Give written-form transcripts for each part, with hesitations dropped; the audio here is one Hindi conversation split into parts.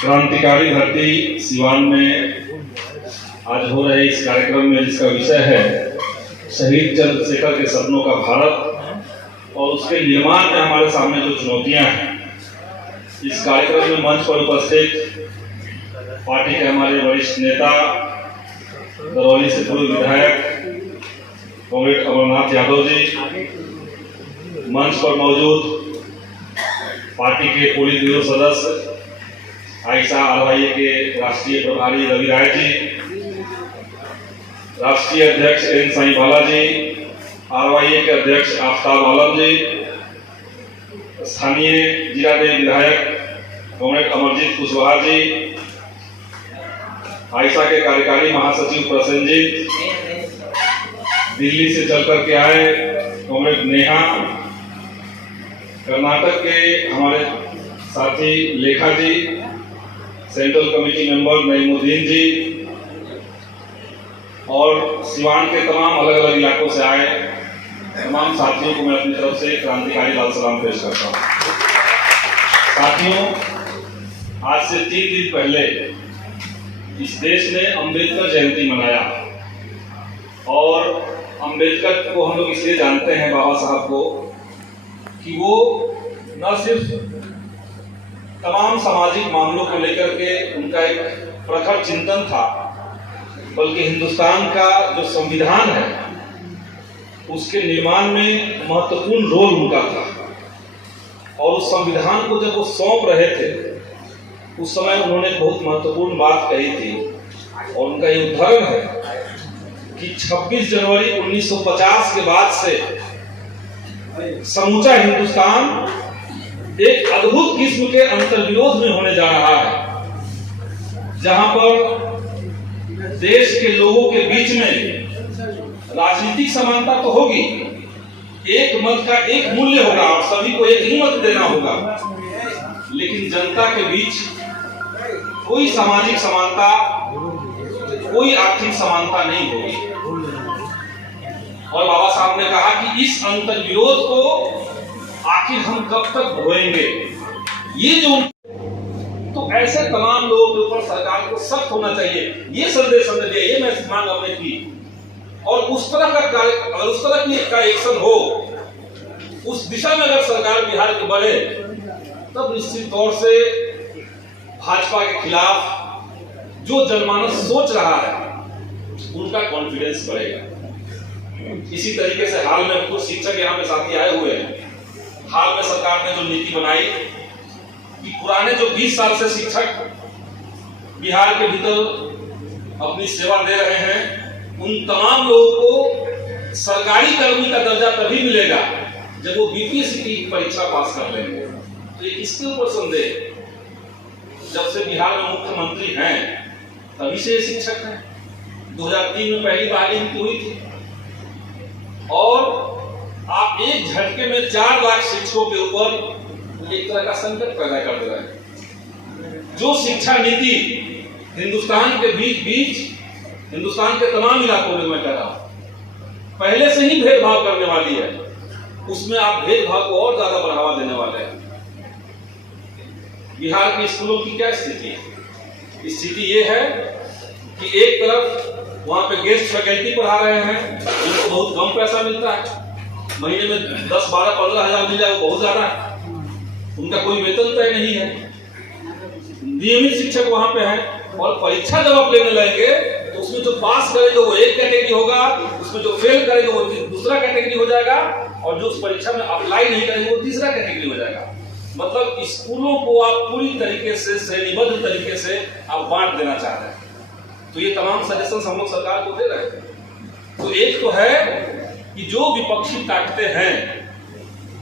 क्रांतिकारी धरती सिवान में आज हो रहे इस कार्यक्रम में जिसका विषय है शहीद चंद्रशेखर के सपनों का भारत और उसके निर्माण में हमारे सामने जो चुनौतियां हैं, इस कार्यक्रम में मंच पर उपस्थित पार्टी के हमारे वरिष्ठ नेता दरौली से पूर्व विधायक कॉमरेड अमरनाथ यादव जी, मंच पर मौजूद पार्टी के पोलित ब्यूरो सदस्य आईसा आरवाईए के राष्ट्रीय प्रभारी रवि राय जी, राष्ट्रीय अध्यक्ष एन साई बाला जी, आरवाईए के अध्यक्ष आफ्ताब आलम जी, स्थानीय जिलादेव विधायक कॉमरेड अमरजीत कुशवाहा जी, आईसा के कार्यकारी महासचिव प्रसेनजीत, दिल्ली से चल करके आए कॉमरेड नेहा, कर्नाटक के हमारे साथी लेखा जी, सेंट्रल कमेटी मेंबर नईमुद्दीन जी और सिवान के तमाम अलग अलग इलाकों से आए तमाम साथियों को मैं अपनी तरफ से क्रांतिकारी लाल सलाम पेश करता हूँ। साथियों, आज से 3 दिन पहले इस देश ने अंबेडकर जयंती मनाया और अंबेडकर को हम लोग इसलिए जानते हैं, बाबा साहब को, कि वो न सिर्फ तमाम सामाजिक मामलों को लेकर के उनका एक प्रखर चिंतन था, बल्कि हिंदुस्तान का जो संविधान है उसके निर्माण में महत्वपूर्ण रोल उनका था। और उस संविधान को जब वो सौंप रहे थे उस समय उन्होंने बहुत महत्वपूर्ण बात कही थी और उनका ये उदाहरण है कि 26 जनवरी 1950 के बाद से समूचा हिंदुस्तान एक अद्भुत किस्म के अंतर्विरोध में होने जा रहा है, जहां पर देश के लोगों के बीच में राजनीतिक समानता तो होगी, एक मत का एक मूल्य होगा और सभी को एक ही मत देना होगा, लेकिन जनता के बीच कोई सामाजिक समानता, कोई आर्थिक समानता नहीं होगी। और बाबा साहब ने कहा कि इस अंतर्विरोध को आखिर हम कब तक ढोएंगे। ये जो तो ऐसे तमाम लोगों के ऊपर सरकार को सख्त होना चाहिए, ये संदेश हमने दिया, ये मैं मांग हमने की। और उस तरह का कार्य, अगर उस तरह की एक्शन हो, उस दिशा में अगर सरकार बिहार की बढ़े, तब निश्चित तौर से भाजपा के खिलाफ जो जनमानस सोच रहा है उनका कॉन्फिडेंस बढ़ेगा। इसी तरीके से हाल में कुछ शिक्षक यहाँ पे साथी आए हुए हैं, हाल में सरकार ने जो नीति बनाई कि पुराने जो 20 साल से शिक्षक बिहार के भीतर अपनी सेवा दे रहे हैं, उन तमाम लोगों को सरकारी कर्मी का दर्जा तभी मिलेगा जब वो बीपीएससी की परीक्षा पास कर लेंगे। तो ये किसके ऊपर संदेह? जब से बिहार में मुख्यमंत्री हैं तभी से ये शिक्षक हैं। 2003 में पहली बहाली हुई थी और आप एक झटके में 4 लाख शिक्षकों के ऊपर एक तरह का संकट पैदा कर दे रहे हैं। जो शिक्षा नीति हिंदुस्तान के बीच हिंदुस्तान के तमाम इलाकों में, मैं कह रहा हूं, पहले से ही भेदभाव करने वाली है, उसमें आप भेदभाव को और ज्यादा बढ़ावा देने वाले हैं। बिहार के स्कूलों की क्या स्थिति है? स्थिति ये है कि एक तरफ वहां पे गेस्ट फैकल्टी पढ़ा रहे हैं, उनको बहुत कम पैसा मिलता है, महीने में 10, 12, 15 हजार मिल जाए वो बहुत ज्यादा है, उनका कोई वेतन तय नहीं है। नियमित शिक्षक वहां पे हैं और परीक्षा जब आप लेने लगेंगे तो उसमें जो पास करेगा वो एक कैटेगरी होगा, उसमें जो फेल करेगा वो दूसरा कैटेगरी हो जाएगा और जो उस परीक्षा में अप्लाई नहीं करेंगे वो तीसरा कैटेगरी हो जाएगा। मतलब स्कूलों को आप पूरी तरीके से श्रेणीबद्ध तरीके से आप बांट देना चाह रहे हैं। तो ये तमाम सजेशन हम लोग सरकार को दे रहे हैं। तो एक तो है कि जो विपक्षी ताकतें हैं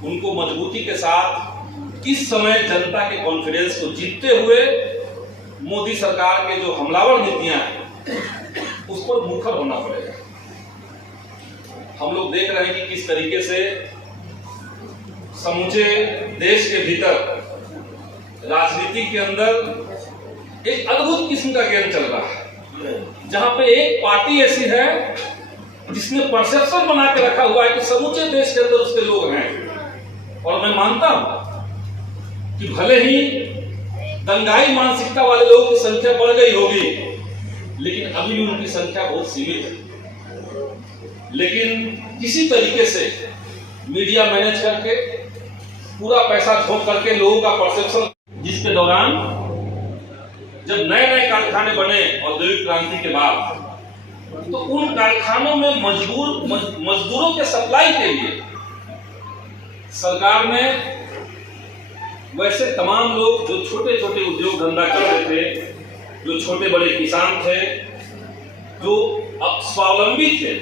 उनको मजबूती के साथ इस समय जनता के कॉन्फिडेंस को जीतते हुए मोदी सरकार के जो हमलावर नीतियां हैं उस पर मुखर होना पड़ेगा। हम लोग देख रहे हैं कि किस तरीके से समूचे देश के भीतर राजनीति के अंदर एक अद्भुत किस्म का गेम चल रहा है, जहां पे एक पार्टी ऐसी है जिसने परसेप्शन बना के रखा हुआ है कि समूचे देश के अंदर उसके लोग हैं। और मैं मानता हूं कि भले ही दंगाई मानसिकता वाले लोगों की संख्या बढ़ गई होगी, लेकिन अभी भी उनकी संख्या बहुत सीमित है। लेकिन किसी तरीके से मीडिया मैनेज करके पूरा पैसा झोंक करके लोगों का परसेप्शन, जिसके दौरान जब नए नए कारखाने बने औद्योगिक क्रांति के बाद, तो उन कारखानों में मजदूरों के सप्लाई के लिए सरकार ने वैसे तमाम लोग जो छोटे छोटे उद्योग धंधा कर रहे थे, जो छोटे बड़े किसान थे, जो अब स्वावलंबी थे,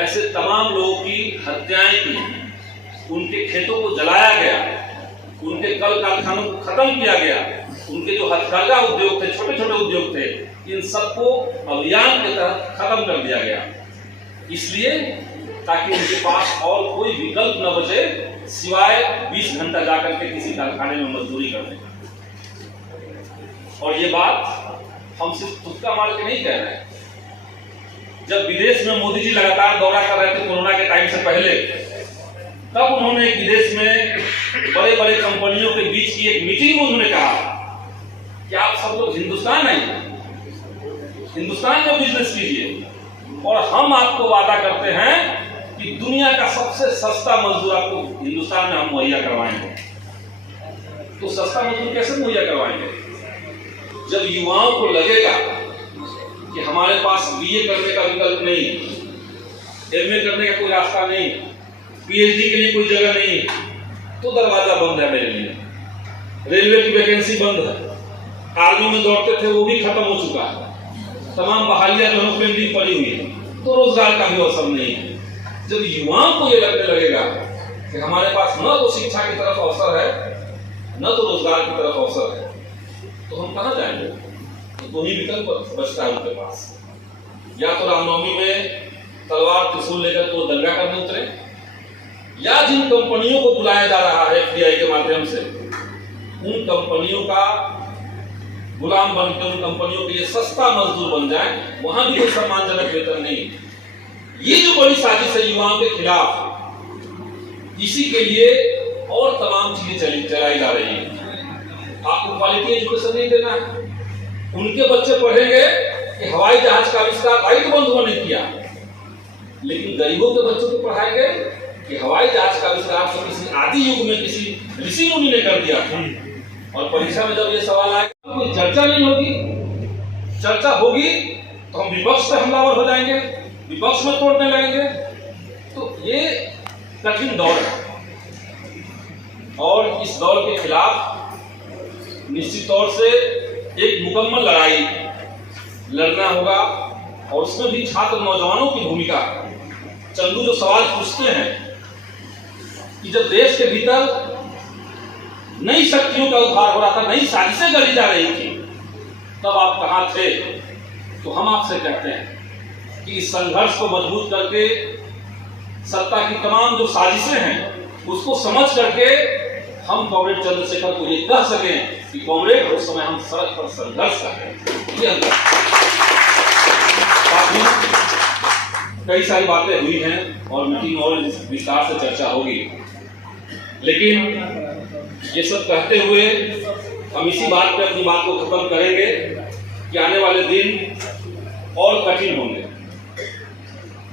ऐसे तमाम लोगों की हत्याएं की, उनके खेतों को जलाया गया, उनके कल कारखानों को खत्म किया गया, उनके जो हथकरघा उद्योग थे, छोटे छोटे उद्योग थे, इन सबको अभियान के तहत खत्म कर दिया गया। इसलिए ताकि उनके पास और कोई विकल्प न बचे सिवाय 20 घंटा जाकर के किसी कारखाने में मजदूरी करने का। और ये बात हम सिर्फ तुक्का मार के नहीं कह रहे हैं। जब विदेश में मोदी जी लगातार दौरा कर रहे थे कोरोना के टाइम से पहले, तब उन्होंने विदेश में बड़े बड़े कंपनियों के बीच की एक मीटिंग में उन्होंने कहा कि आप सब लोग हिंदुस्तान आइए, हिंदुस्तान में बिजनेस कीजिए और हम आपको वादा करते हैं कि दुनिया का सबसे सस्ता मजदूर आपको हिंदुस्तान में हम मुहैया करवाएंगे। तो सस्ता मजदूर कैसे मुहैया करवाएंगे? जब युवाओं को लगेगा कि हमारे पास बीए करने का विकल्प नहीं, एमए करने का कोई रास्ता नहीं, पीएचडी के लिए कोई जगह नहीं, तो दरवाजा बंद है मेरे लिए। रेलवे की वैकेंसी बंद है, आर्मी में दौड़ते थे वो भी खत्म हो चुका है, तमाम बहालियां जो है पेंडिंग पड़ी हुई है, तो रोजगार का भी अवसर नहीं है। जब युवाओं को ये लगने लगेगा कि हमारे पास न तो शिक्षा की तरफ अवसर है, न तो रोजगार की तरफ अवसर है, तो हम कहां जाएंगे? तो दो ही विकल्प बचता है उनके पास। या तो रामनवमी में तलवार त्रिशूल लेकर तो दंगा करने उतरे, या जिन कंपनियों को बुलाया जा रहा है एफडीआई के माध्यम से, उन कंपनियों का गुलाम बनकर उन कंपनियों के लिए सस्ता मजदूर बन जाए, वहां भी कोई सम्मानजनक वेतन नहीं। ये जो बड़ी साजिश है युवाओं के खिलाफ, इसी के लिए और तमाम चीजें चलाई जा रही है। आपको क्वालिटी एजुकेशन नहीं देना है, उनके बच्चे पढ़ेंगे कि हवाई जहाज का आविष्कार राइट बंधुओं ने किया, लेकिन गरीबों के बच्चों को पढ़ाएंगे कि हवाई जहाज का आविष्कार तो किसी आदि युग में किसी ऋषि मुनि ने कर दिया था। और परीक्षा में जब ये सवाल आएगा, कोई चर्चा नहीं होगी। चर्चा होगी तो हम विपक्ष पे हमलावर हो जाएंगे, विपक्ष में तोड़ने लगेंगे। तो ये कठिन दौर है और इस दौर के खिलाफ निश्चित तौर से एक मुकम्मल लड़ाई लड़ना होगा, और उसमें भी छात्र नौजवानों की भूमिका। चंदू जो सवाल पूछते हैं कि जब देश के भीतर नई शक्तियों का उद्धार हो रहा था, नई साजिशें गढ़ी जा रही थी, तब आप कहां थे? तो हम आपसे कहते हैं कि इस संघर्ष को मजबूत करके सत्ता की तमाम जो साजिशें हैं उसको समझ करके हम कॉमरेड चंद्रशेखर को ये कह सकें कि कॉमरेड उस समय हम सड़क पर संघर्ष कर रहे हैं। कई सारी बातें हुई हैं और मीटिंग और विस्तार से चर्चा होगी, लेकिन ये सब कहते हुए हम इसी बात पे अपनी बात को खत्म करेंगे कि आने वाले दिन और कठिन होंगे।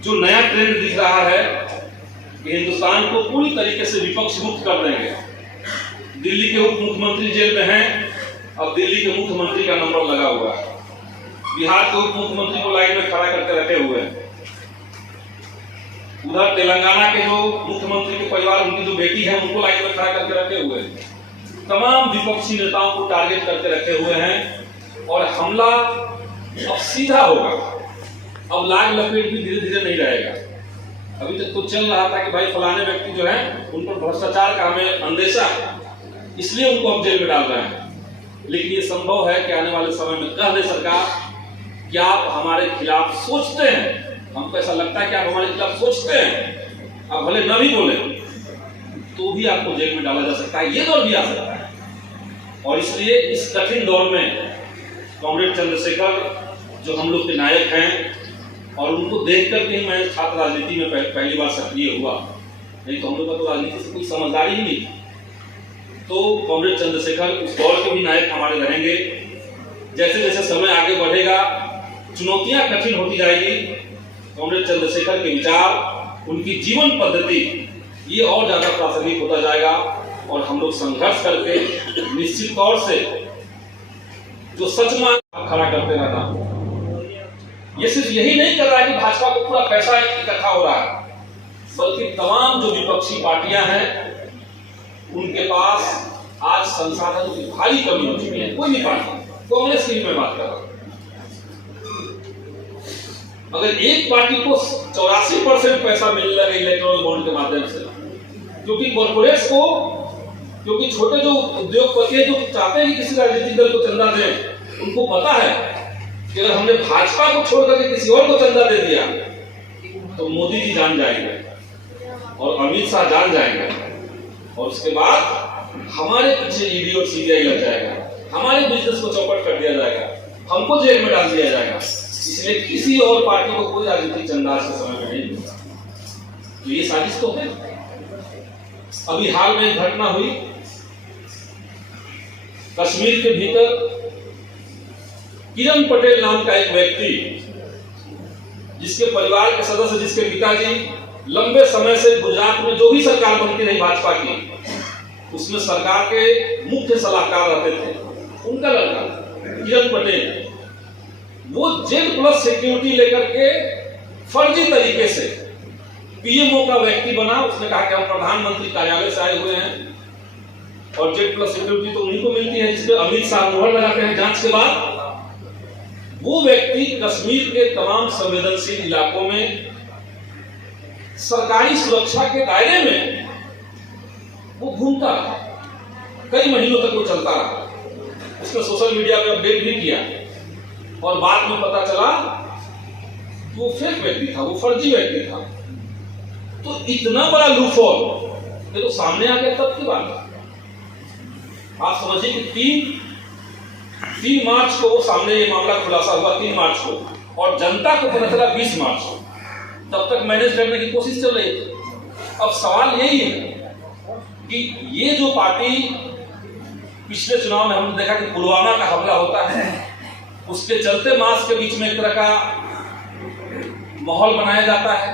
जो नया ट्रेंड दिख रहा है कि हिंदुस्तान को पूरी तरीके से विपक्ष मुक्त कर देंगे। दिल्ली के उप मुख्यमंत्री जेल में हैं, अब दिल्ली के मुख्यमंत्री का नंबर लगा हुआ है। बिहार के उप मुख्यमंत्री को लाइन में खड़ा करके रखे हुए हैं। उधर तेलंगाना के जो मुख्यमंत्री के परिवार, उनकी जो बेटी है, उनको लाइन में खड़ा करके रखे हुए हैं। तमाम विपक्षी नेताओं को टारगेट करके रखे हुए हैं और हमला अब सीधा होगा। अब लाग लपेट भी धीरे धीरे नहीं रहेगा। अभी तक तो चल रहा था कि भाई फलाने व्यक्ति जो है उन पर भ्रष्टाचार का हमें अंदेशा है, इसलिए उनको हम जेल में डाल रहे हैं। लेकिन ये संभव है कि आने वाले समय में कह दे सरकार कि आप हमारे खिलाफ सोचते हैं, हमको ऐसा लगता है कि आप हमारे खिलाफ सोचते हैं, आप भले न भी बोले तो भी आपको जेल में डाला जा सकता है। ये दौर भी आ सकता है और इसलिए इस कठिन दौर में कॉमरेड चंद्रशेखर जो हम लोग के नायक हैं, और उनको देख करके ही मैं छात्र राजनीति में पहली बार सक्रिय हुआ, नहीं तो हम लोग का तो राजनीति से कोई समझदारी ही नहीं। तो कॉमरेड चंद्रशेखर उस दौर के भी नायक हमारे रहेंगे। जैसे जैसे समय आगे बढ़ेगा, चुनौतियां कठिन होती जाएगी, कॉमरेड चंद्रशेखर के विचार, उनकी जीवन पद्धति ये और ज्यादा प्रासंगिक होता जाएगा और हम लोग संघर्ष करके निश्चित तौर से जो सच मांग खड़ा करते रहना। ये सिर्फ यही नहीं कर रहा है कि भाजपा को पूरा पैसा इकट्ठा हो रहा है, बल्कि तमाम जो विपक्षी पार्टियां हैं उनके पास आज संसाधनों की भारी कमी हो चुकी है। कोई भी पार्टी, कांग्रेस की मैं बात कर रहा हूं, अगर एक पार्टी को 84% पैसा मिलने लगे इलेक्टोरल बॉन्ड के माध्यम से, क्योंकि कॉर्पोरेट्स को, क्योंकि छोटे जो उद्योगपति जो चाहते हैं कि किसी राजनीतिक दल को चंदा दें, उनको पता है कि अगर हमने भाजपा को छोड़कर के किसी और को चंदा दे दिया तो मोदी जी जान जाएंगे और अमित शाह जान जाएंगे और उसके बाद हमारे पीछे ईडी और सीबीआई लग जाएगा, हमारे बिजनेस को चौपट कर दिया जाएगा, हमको जेल में डाल दिया जाएगा। इसलिए किसी और पार्टी को कोई राजनीतिक चंदा आज के समय में नहीं मिलता। तो ये साजिश तो है। अभी हाल में एक घटना हुई कश्मीर के भीतर, किरण पटेल नाम का एक व्यक्ति, जिसके परिवार के सदस्य, जिसके पिताजी लंबे समय से गुजरात में जो भी सरकार बनती रही भाजपा की, उसमें सरकार के मुख्य सलाहकार रहते थे, उनका लड़का किरण पटेल, वो Z+ सिक्योरिटी लेकर के फर्जी तरीके से पीएमओ का व्यक्ति बना। उसने कहा कि हम प्रधानमंत्री कार्यालय से आए हुए हैं और Z+ सिक्योरिटी तो उन्हीं को मिलती है जिसपे अमित शाह मुहर लगाते हैं जांच के बाद। वो व्यक्ति कश्मीर के तमाम संवेदनशील इलाकों में सरकारी सुरक्षा के दायरे में वो घूमता रहा, कई महीनों तक वो चलता रहा। उसने सोशल मीडिया पे अपडेट भी किया और बाद में पता चला कि वो फेक व्यक्ति था, वो फर्जी व्यक्ति था। तो इतना बड़ा लूफॉल ये तो सामने आ गया तब की बात है। आप समझिए कि 3 मार्च को वो सामने ये मामला खुलासा हुआ, 3 मार्च को, और जनता को पता चला 20 मार्च को। तब तक मैनेज करने की कोशिश चल रही थी। अब सवाल यही है कि ये जो पार्टी, पिछले चुनाव में हमने देखा कि पुलवामा का हमला होता है, उसके चलते मास के बीच में एक तरह का माहौल बनाया जाता है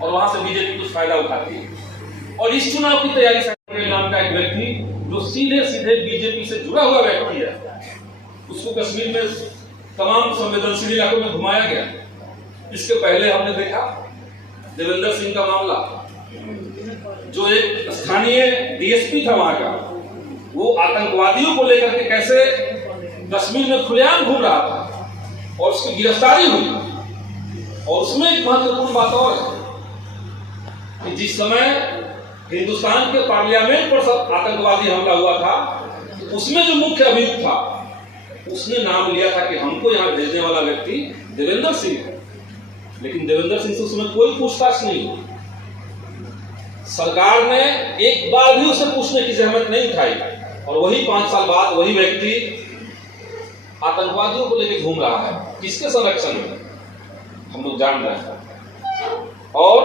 और वहां से बीजेपी कुछ फायदा उठाती है। और इस चुनाव की तैयारी से नाम का एक व्यक्ति जो सीधे सीधे बीजेपी से जुड़ा हुआ व्यक्ति है, उसको कश्मीर में तमाम संवेदनशील इलाकों में घुमाया गया। इसके पहले हमने देखा देवेंद्र सिंह का मामला, जो एक स्थानीय डीएसपी था वहां का, वो आतंकवादियों को लेकर के कैसे कश्मीर में खुलेआम घूम रहा था और उसकी गिरफ्तारी हुई। और उसमें एक महत्वपूर्ण बात और है कि जिस समय हिंदुस्तान के पार्लियामेंट पर आतंकवादी हमला हुआ था, उसमें जो मुख्य अभियुक्त था उसने नाम लिया था कि हमको यहाँ भेजने वाला व्यक्ति देवेंद्र सिंह है, लेकिन देवेंद्र सिंह से उसमें कोई पूछताछ नहीं हुई। सरकार ने एक बार भी उसे पूछने की जहमत नहीं उठाई और वही 5 साल बाद वही व्यक्ति आतंकवादियों को लेकर घूम रहा है। किसके संरक्षण में हम लोग जान रहे हैं। और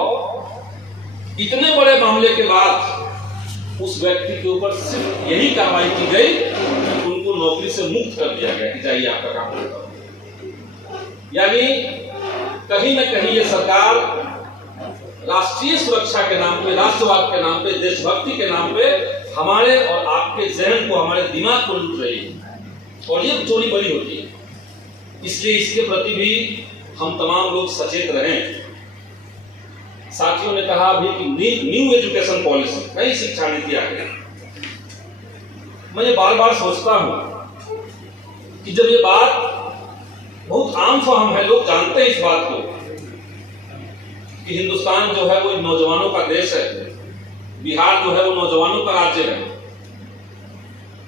इतने बड़े मामले के बाद उस व्यक्ति के ऊपर सिर्फ यही कार्रवाई की गई कि उनको नौकरी से मुक्त कर दिया गया कि जाइए आपका काम करो। यानी कहीं न कहीं ये सरकार राष्ट्रीय सुरक्षा के नाम पे, राष्ट्रवाद के नाम पे, देशभक्ति के नाम पे हमारे और आपके जहन को, हमारे दिमाग को लूट रही है और ये चोरी बड़ी होती है। इसलिए इसके प्रति भी हम तमाम लोग सचेत रहें। साथियों ने कहा अभी कि न्यू एजुकेशन पॉलिसी, नई शिक्षा नीति आ गई। मैं ये बार बार सोचता हूं कि जब ये बात बहुत आम फहम है, लोग जानते हैं इस बात को कि हिंदुस्तान जो है वो नौजवानों का देश है, बिहार जो है वो नौजवानों का राज्य है,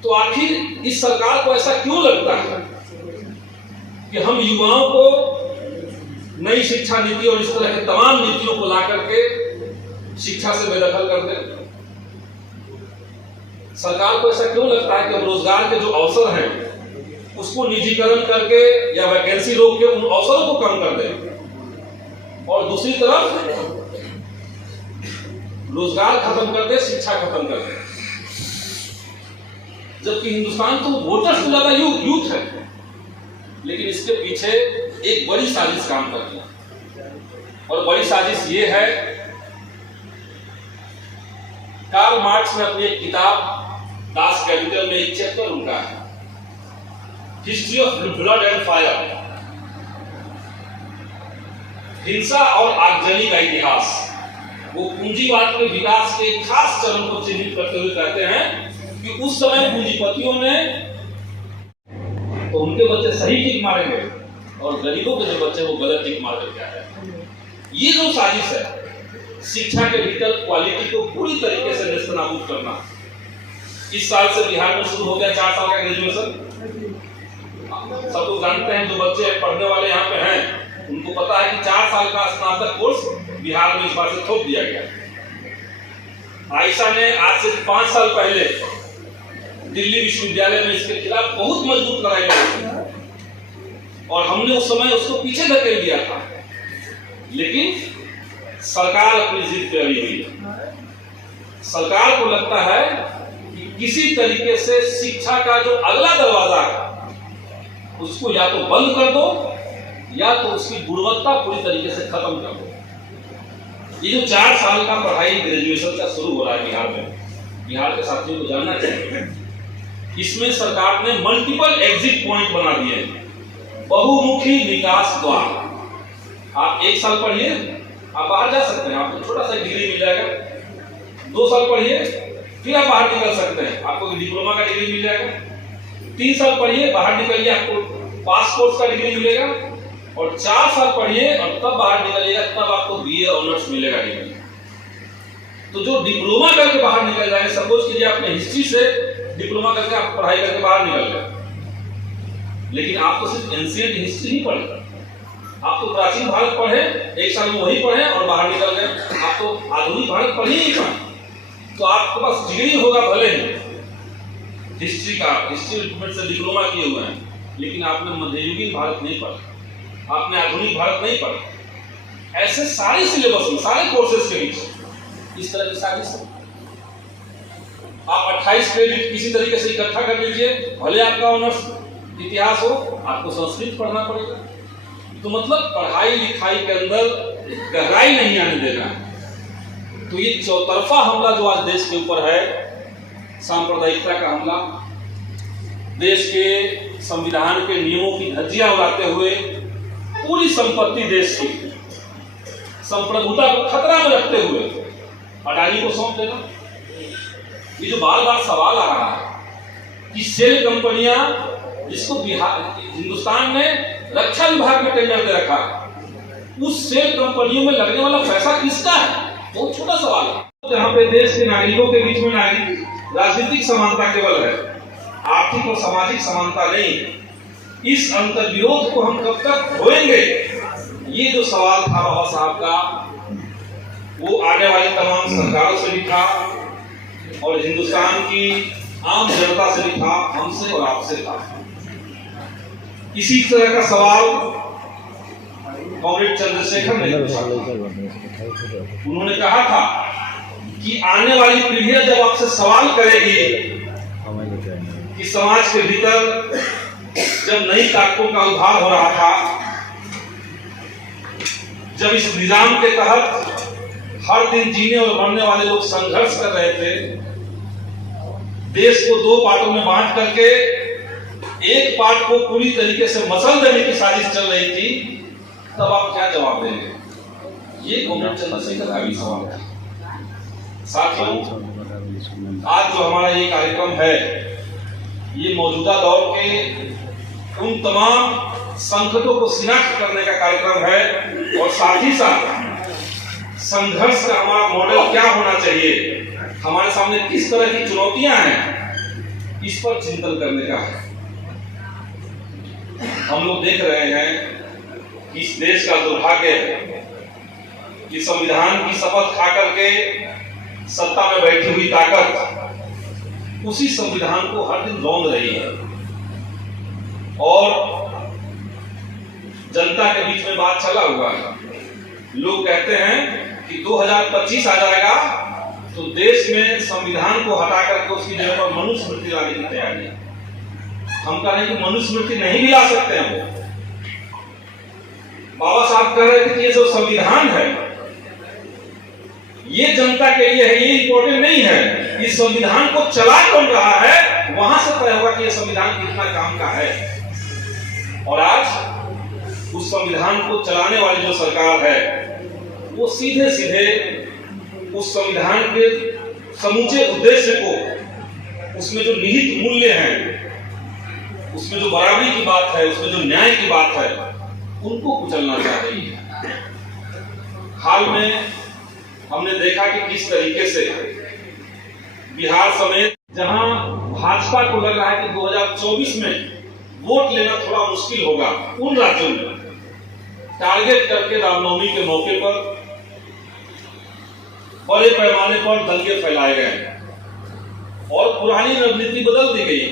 तो आखिर इस सरकार को ऐसा क्यों लगता है कि हम युवाओं को नई शिक्षा नीति और इस तरह के तमाम नीतियों को ला करके शिक्षा से बेदखल कर दें? सरकार को ऐसा क्यों लगता है कि हम रोजगार के जो अवसर हैं उसको निजीकरण करके या वैकेंसी रोक के उन अवसरों को कम कर दें, और दूसरी तरफ रोजगार खत्म कर दे, शिक्षा खत्म कर दे? जबकि हिंदुस्तान तो वोटर्स से ज्यादा यूथ है। लेकिन इसके पीछे एक बड़ी साजिश काम कर रही है, और बड़ी साजिश ये है, कार्ल मार्क्स ने अपनी एक किताब दास कैपिटल में एक चैप्टर उनका है, history of blood and fire, हिंसा और आगजनी का इतिहास। वो पूंजीवाद के विकास के खास चरण को चिन्हित करते हुए कहते हैं कि उस समय पूंजीपतियों ने तो उनके बच्चे सही टिक मारेंगे और गरीबों के जो बच्चे वो गलत टिक मार करके आए हैं। ये जो साजिश है, शिक्षा के भीतर क्वालिटी को पूरी तरीके से नेस्तनाबूद करना। इस साल से बिहार में शुरू हो गया 4 साल का ग्रेजुएशन। सब लोग जानते हैं, जो बच्चे पढ़ने वाले यहाँ पे हैं उनको पता है कि 4 साल का स्नातक कोर्स बिहार में इस बार से थोप दिया गया। आयशा ने आज से 5 साल पहले दिल्ली विश्वविद्यालय में इसके खिलाफ बहुत मजबूत लड़ाई लड़ी और हमने उस समय उसको पीछे धकेल दिया था, लेकिन सरकार अपनी जिद पे अड़ी हुई है। सरकार को लगता है कि किसी तरीके से शिक्षा का जो अगला दरवाजा है उसको या तो बंद कर दो या तो उसकी गुणवत्ता पूरी तरीके से खत्म कर दो। ये जो 4 साल का पढ़ाई ग्रेजुएशन का शुरू हो रहा है बिहार में, बिहार के साथियों को जानना चाहिए, इसमें सरकार ने मल्टीपल एग्जिट पॉइंट बना दिए, बहुमुखी विकास द्वार। आप 1 साल पढ़िए, आप बाहर जा सकते हैं, आपको छोटा सा डिग्री मिल जाएगा। 2 साल पढ़िए, फिर आप बाहर निकल सकते हैं, आपको डिप्लोमा का डिग्री मिल जाएगा। 3 साल पढ़िए, बाहर निकलिए, आपको पासपोर्ट का डिग्री मिलेगा। और 4 साल पढ़िए और तब बाहर निकलिएगा, तब आपको बीए ऑनर्स मिलेगा डिग्री। तो जो डिप्लोमा करके बाहर निकल जाएंगे, सपोज कीजिए आपने हिस्ट्री से डिप्लोमा करके आप पढ़ाई करके बाहर निकल गए, लेकिन आप तो सिर्फ एंशिएंट हिस्ट्री ही पढ़े, आप तो प्राचीन भारत पढ़े, 1 साल में वही पढ़े और बाहर निकल गए। आप तो आधुनिक भारत पढ़े ही नहीं पाए, तो आपके पास डिग्री होगा भले ही हिस्ट्री का, हिस्ट्री डिपार्टमेंट से डिप्लोमा किए हुए हैं, लेकिन आपने मध्ययुगीन भारत नहीं पढ़ा, आपने आधुनिक भारत नहीं पढ़ा। ऐसे सारे सिलेबस में, सारे कोर्सेज के बीच इस तरह की साजिश है। आप 28 क्रेडिट किसी तरीके से इकट्ठा कर लीजिए, भले आपका ऑनर्स इतिहास हो, आपको संस्कृत पढ़ना पड़ेगा। तो मतलब पढ़ाई लिखाई के अंदर गहराई नहीं आने देना। तो ये चौतरफा हमला जो आज देश के ऊपर है, सांप्रदायिकता का हमला, देश के संविधान के नियमों की धज्जियां उड़ाते हुए पूरी संपत्ति देश की संप्रभुता को खतरा में रखते हुए अडानी को सौंप देना। ये जो बार बार सवाल आ रहा है कि सेल कंपनियां, जिसको हिंदुस्तान ने रक्षा विभाग में टेंडर दे रखा, उस सेल कंपनियों में लगने वाला पैसा किसका है? बहुत छोटा सवाल है। जहां पे देश के नागरिकों के बीच में राजनीतिक समानता केवल है, आर्थिक और सामाजिक समानता नहीं। इस अंतर्विरोध को हम कब तक धोएंगे? ये जो सवाल था बाबा साहब का, वो आने वाली तमाम सरकारों से भी था और हिंदुस्तान की आम जनता से भी था, हमसे और आपसे था। इसी तरह का सवाल कॉमरेड चंद्रशेखर ने पूछा। उन्होंने कहा था कि आने वाली पीढ़ियां जब आपसे सवाल करेगी कि समाज के भीतर जब नई ताकतों का उभार हो रहा था, जब इस निजाम के तहत हर दिन जीने और मरने वाले लोग संघर्ष कर रहे थे, देश को 2 पार्टों में बांट करके एक पार्ट को पूरी तरीके से मसल देने की साजिश चल रही थी, तब आप क्या जवाब देंगे? ये कॉमरेड चंद्रशेखर का भी सवाल है। साथियों, आज जो हमारा ये कार्यक्रम है, ये मौजूदा दौर के उन तमाम संकटों को शिनाख्त करने का कार्यक्रम है और साथ ही साथ संघर्ष का हमारा मॉडल क्या होना चाहिए, हमारे सामने किस तरह की चुनौतियां हैं, इस पर चिंतन करने का है। हम लोग देख रहे हैं कि इस देश का दुर्भाग्य है कि संविधान की शपथ खा करके सत्ता में बैठी हुई ताकत उसी संविधान को हर दिन रौंद रही है और जनता के बीच में बात चला हुआ है। लोग कहते हैं कि 2025 आ जाएगा तो देश में संविधान को हटा करके उसकी जगह पर मनुस्मृति लाने की तैयारी है। हम कह रहे हैं कि मनुस्मृति नहीं भी ला सकते हैं। बाबा साहब कह रहे थे कि ये जो संविधान है ये जनता के लिए है, ये इंपॉर्टेंट नहीं है। इस संविधान को चला कौन रहा है वहां से तय होगा कि ये संविधान कितना काम का है। और आज उस संविधान को चलाने वाली जो सरकार है वो सीधे सीधे उस संविधान के समूचे उद्देश्य को, उसमें जो निहित मूल्य हैं, उसमें जो बराबरी की बात है, उसमें जो न्याय की बात है, उनको कुचलना चाह रही है। हाल में हमने देखा कि किस तरीके से बिहार समेत जहां भाजपा को लग रहा है कि 2024 में वोट लेना थोड़ा मुश्किल होगा, उन राज्यों में टारगेट करके रामनवमी के मौके पर बड़े पैमाने पर दंगे फैलाए गए और पुरानी रणनीति बदल दी गई।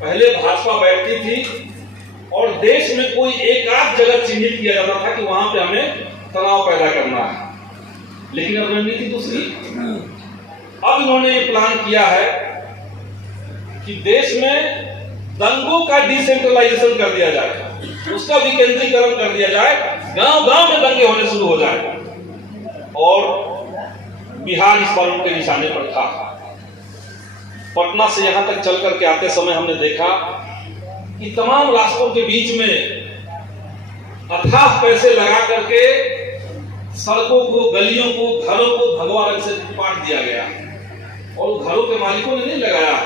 पहले भाजपा बैठती थी और देश में कोई एक आध जगह चिन्हित किया जाता था कि वहां पे हमें तनाव पैदा करना है, लेकिन अब रणनीति दूसरी। अब इन्होंने ये प्लान किया है कि देश में दंगों का डिसेंट्रलाइजेशन कर दिया जाए, उसका विकेंद्रीकरण कर दिया जाए, गांव-गांव में दंगे होने शुरू हो जाए। और बिहार इस बार उनके निशाने पर था। पटना से यहां तक चल करके आते समय हमने देखा कि तमाम रास्तों के बीच में अथाह पैसे लगा करके सड़कों को, गलियों को, घरों को भगवा रंग से पाट दिया गया। और घरों के मालिकों ने नहीं लगाया,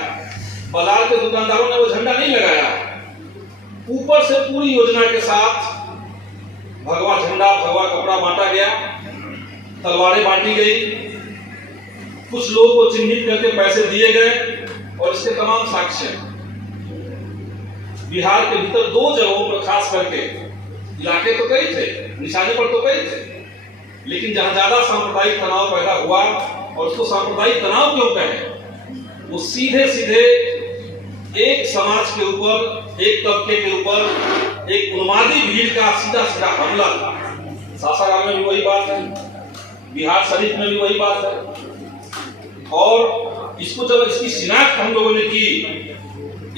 बाजार के दुकानदारों ने वो झंडा नहीं लगाया। ऊपर से पूरी योजना के साथ भगवा झंडा, भगवा कपड़ा बांटा गया, तलवारें बांटी गई, कुछ लोगों को चिन्हित करके पैसे दिए गए और इसके तमाम साक्ष्य बिहार के भीतर 2 जगहों पर खास करके, इलाके तो कई थे, निशाने पर तो कई थे, लेकिन जहां ज्यादा सांप्रदायिक तनाव पैदा हुआ, और उसको सांप्रदायिक तनाव क्यों कहें, वो सीधे सीधे एक समाज के ऊपर, एक तबके के ऊपर एक उन्मादी भीड़ का सीधा सीधा हमला था। सासाराम में भी वही बात है, बिहार शरीफ में भी वही बात है। और इसको जब इसकी शिनाख्त हम लोगों ने की,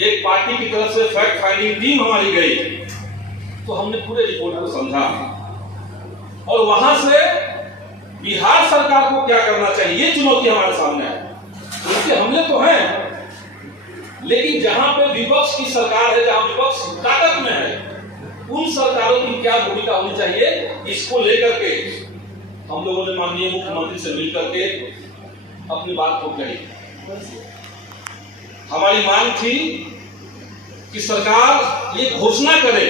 एक पार्टी की तरफ से फैक्ट फाइंडिंग टीम हमारी गई, तो हमने पूरे रिपोर्ट को समझा और वहां से बिहार सरकार को क्या करना चाहिए, ये चुनौती हमारे सामने है। उनके हमले तो हैं, लेकिन जहां पे विपक्ष की सरकार है, जहां विपक्ष ताकत में है, उन सरकारों की क्या भूमिका होनी चाहिए, इसको लेकर के हम लोगों ने माननीय मुख्यमंत्री से मिलकर के अपनी बात को कही। हमारी मांग थी कि सरकार ये घोषणा करे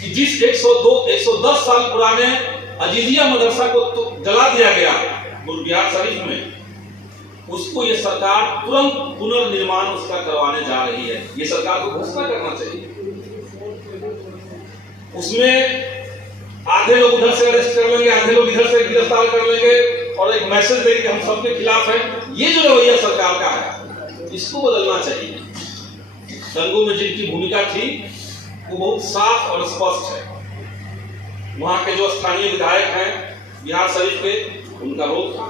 कि जिस 110 साल पुराने अजीजिया मदरसा को तो जला दिया गया बिहार शरीफ में, उसको ये सरकार तुरंत पुनर्निर्माण उसका करवाने जा रही है। ये सरकार को घोषणा करना चाहिए। उसमें आधे लोग उधर से अरेस्ट कर लेंगे, आधे लोग इधर से गिरफ्तार कर लेंगे और एक मैसेज देंगे कि हम सबके खिलाफ हैं। ये जो रवैया सरकार का है, इसको बदलना चाहिए। दंगों में जिनकी भूमिका थी वो बहुत साफ और स्पष्ट है। वहां के जो स्थानीय विधायक हैं बिहार शरीफ के, उनका रोल था,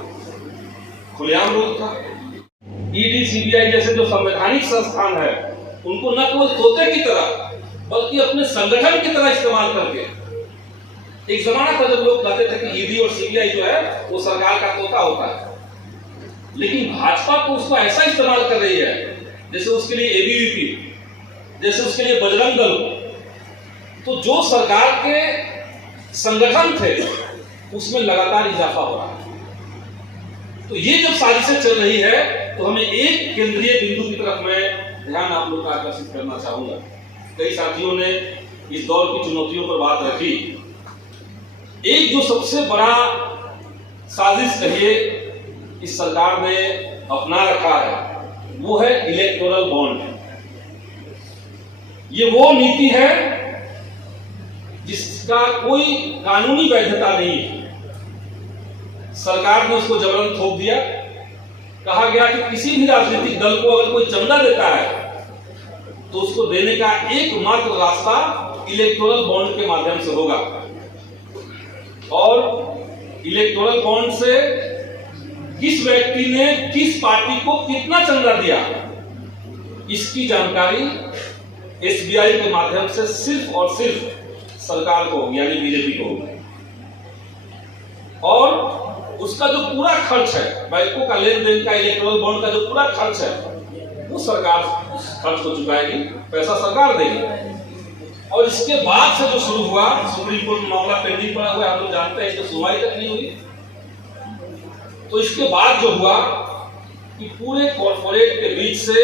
खुलेआम रोल था। ईडी, सीबीआई जैसे जो संवैधानिक संस्थान है, उनको न केवल तोते की तरह बल्कि अपने संगठन की तरह इस्तेमाल करके, एक जमाना था जब लोग कहते थे कि ईडी और सीबीआई जो है वो सरकार का तोता होता है, लेकिन भाजपा को उसको ऐसा इस्तेमाल कर रही है जैसे उसके लिए एबीवीपी, जैसे उसके लिए बजरंग दल। तो जो सरकार के संगठन थे उसमें लगातार इजाफा हो रहा है। तो ये जब साजिशें चल रही है तो हमें एक केंद्रीय बिंदु की तरफ मैं ध्यान आप लोग का आकर्षित करना चाहूंगा। कई साथियों ने इस दौर की चुनौतियों पर बात रखी। एक जो सबसे बड़ा साजिश कहिए इस सरकार ने अपना रखा है वो है इलेक्टोरल बॉन्ड। ये वो नीति है जिसका कोई कानूनी वैधता नहीं है। सरकार ने उसको जबरन थोप दिया। कहा गया कि किसी भी राजनीतिक दल को अगर कोई चंदा देता है तो उसको देने का एकमात्र रास्ता इलेक्टोरल बॉन्ड के माध्यम से होगा। और इलेक्टोरल बॉन्ड से किस व्यक्ति ने किस पार्टी को कितना चंदा दिया, इसकी जानकारी एसबीआई के माध्यम से सिर्फ और सिर्फ सरकार को यानी बीजेपी को होगा। और उसका जो पूरा खर्च है, बैंकों का लेन देन का, इलेक्ट्रॉनिक बॉन्ड का जो पूरा खर्च है, वो सरकार खर्च को चुकाएगी, पैसा सरकार देगी। और इसके बाद से जो शुरू हुआ, सुप्रीम कोर्ट में मामला पेंडिंग पड़ा हुआ है, हम लोग जानते हैं, इसकी सुनवाई तक नहीं हुई। तो इसके बाद जो हुआ कि पूरे कॉर्पोरेट के बीच से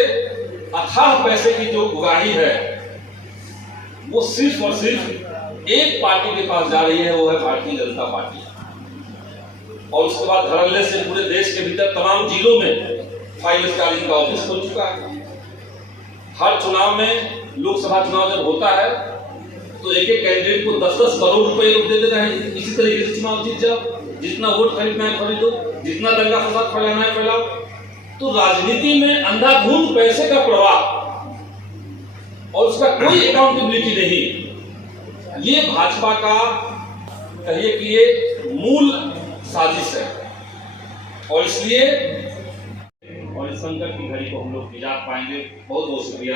अथाह पैसे की जो उगाही है, वो सिर्फ और सिर्फ एक पार्टी के पास जा रही है, वो है भारतीय जनता पार्टी। और उसके बाद धड़ल्ले से पूरे देश के भीतर तमाम जिलों में 5 स्टार इनका ऑफिस खुल चुका है। हर चुनाव में, लोकसभा चुनाव जब होता है तो एक एक कैंडिडेट को 10-10 करोड़ रुपए लोग दे देते हैं। इसी तरीके से चुनाव जीत जाओ, जितना वोट खरीदना है खरीदो, जितना दंगा फसाद फैलाना है फैलाओ। तो राजनीति में अंधाधुंध पैसे का प्रवाह और उसका कोई अकाउंटेबिलिटी नहीं, ये भाजपा का कहिए कि ये मूल साजिश है। और इसलिए और इस संकट की घड़ी को हम लोग निजात पाएंगे। बहुत बहुत शुक्रिया।